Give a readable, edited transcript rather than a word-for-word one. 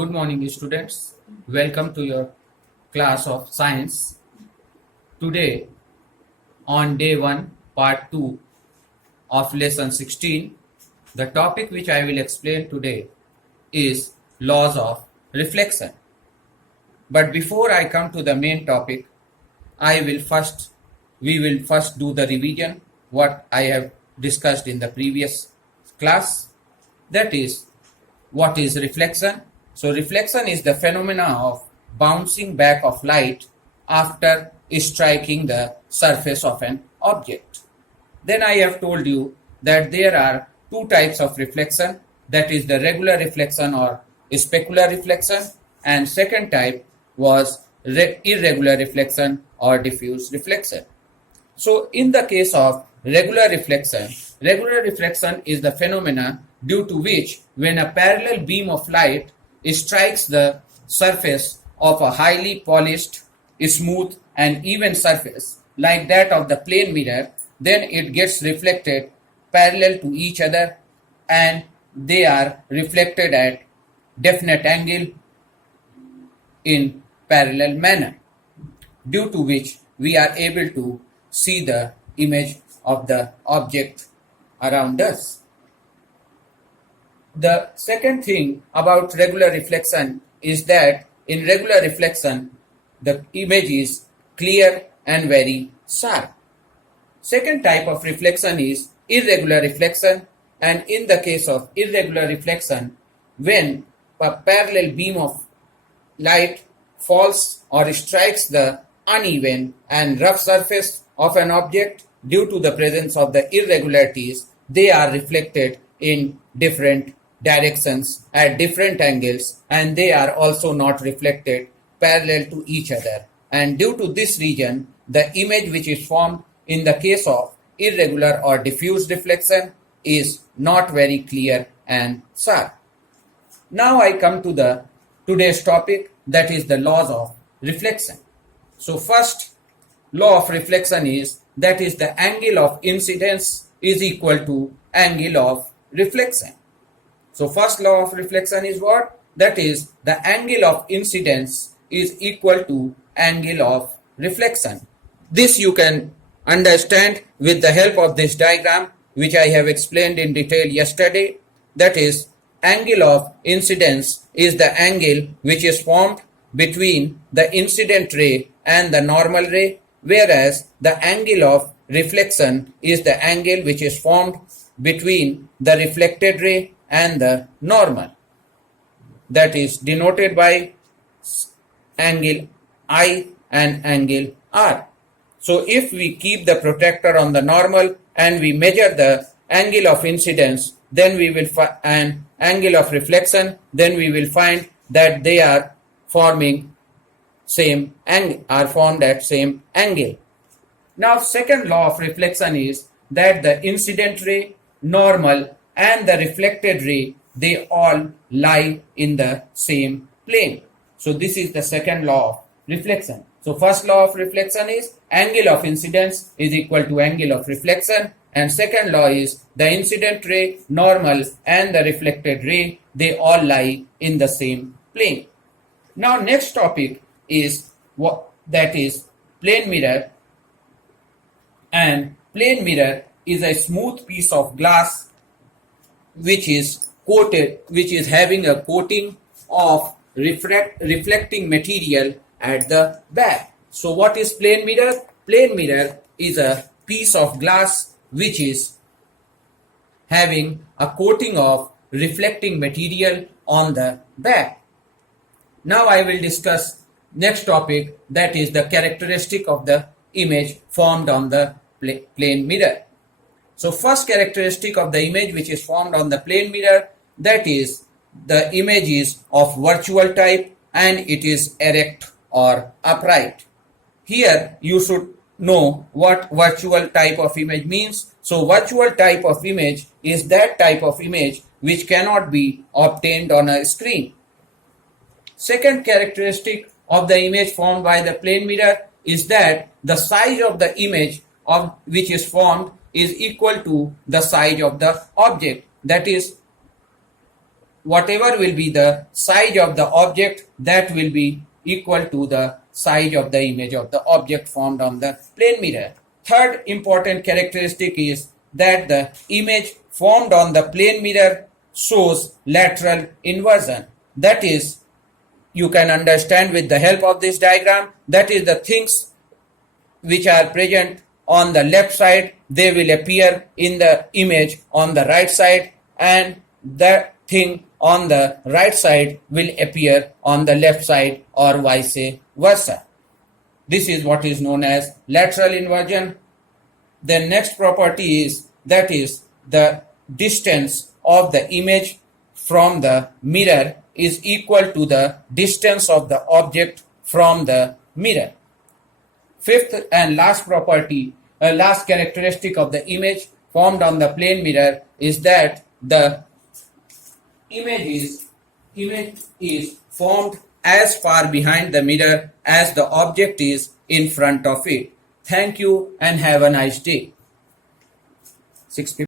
Good morning, students. Welcome to your class of science. Today, on day 1, part 2 of lesson 16, the topic which I will explain today is laws of reflection. But before I come to the main topic, we will first do the revision what I have discussed in the previous class. That is, what is reflection? So reflection is the phenomena of bouncing back of light after striking the surface of an object. Then I have told you that there are two types of reflection, that is the regular reflection or specular reflection, and second type was irregular reflection or diffuse reflection. So in the case of regular reflection is the phenomena due to which when a parallel beam of light strikes the surface of a highly polished, smooth and even surface like that of the plane mirror, then it gets reflected parallel to each other and they are reflected at definite angle in parallel manner, due to which we are able to see the image of the object around us. The second thing about regular reflection is that in regular reflection, the image is clear and very sharp. Second type of reflection is irregular reflection, and in the case of irregular reflection, when a parallel beam of light falls or strikes the uneven and rough surface of an object, due to the presence of the irregularities, they are reflected in different directions at different angles, and they are also not reflected parallel to each other. And due to this reason, the image which is formed in the case of irregular or diffuse reflection is not very clear and sharp. Now I come to the today's topic, that is the laws of reflection. So first law of reflection is, that is the angle of incidence is equal to angle of reflection. So first law of reflection is what? That is the angle of incidence is equal to angle of reflection. This you can understand with the help of this diagram which I have explained in detail yesterday. That is, angle of incidence is the angle which is formed between the incident ray and the normal ray, whereas the angle of reflection is the angle which is formed between the reflected ray and the normal. That is denoted by angle I and angle R. So if we keep the protractor on the normal and we measure the angle of incidence, then we will and angle of reflection, then we will find that they are forming same angle, are formed at same angle. Now second law of reflection is that the incident ray, normal and the reflected ray, they all lie in the same plane. So this is the second law of reflection. So first law of reflection is angle of incidence is equal to angle of reflection, and second law is the incident ray, normal and the reflected ray, they all lie in the same plane. Now next topic is that is plane mirror, and plane mirror is a smooth piece of glass which is having a coating of reflecting material at the back. So what is plane mirror? Plane mirror is a piece of glass which is having a coating of reflecting material on the back. Now I will discuss next topic, that is the characteristic of the image formed on the plane mirror. So first characteristic of the image which is formed on the plane mirror, that is the image is of virtual type and it is erect or upright. Here you should know what virtual type of image means. So virtual type of image is that type of image which cannot be obtained on a screen. Second characteristic of the image formed by the plane mirror is that the size of the image of which is formed is equal to the size of the object. That is, whatever will be the size of the object, that will be equal to the size of the image of the object formed on the plane mirror. Third important characteristic is that the image formed on the plane mirror shows lateral inversion. That is, you can understand with the help of this diagram, that is the things which are present on the left side, they will appear in the image on the right side, and the thing on the right side will appear on the left side, or vice versa. This is what is known as lateral inversion. The next property is, that is, the distance of the image from the mirror is equal to the distance of the object from the mirror. Fifth and last property, last characteristic of the image formed on the plane mirror is that the image is formed as far behind the mirror as the object is in front of it. Thank you and have a nice day. 6